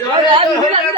有人。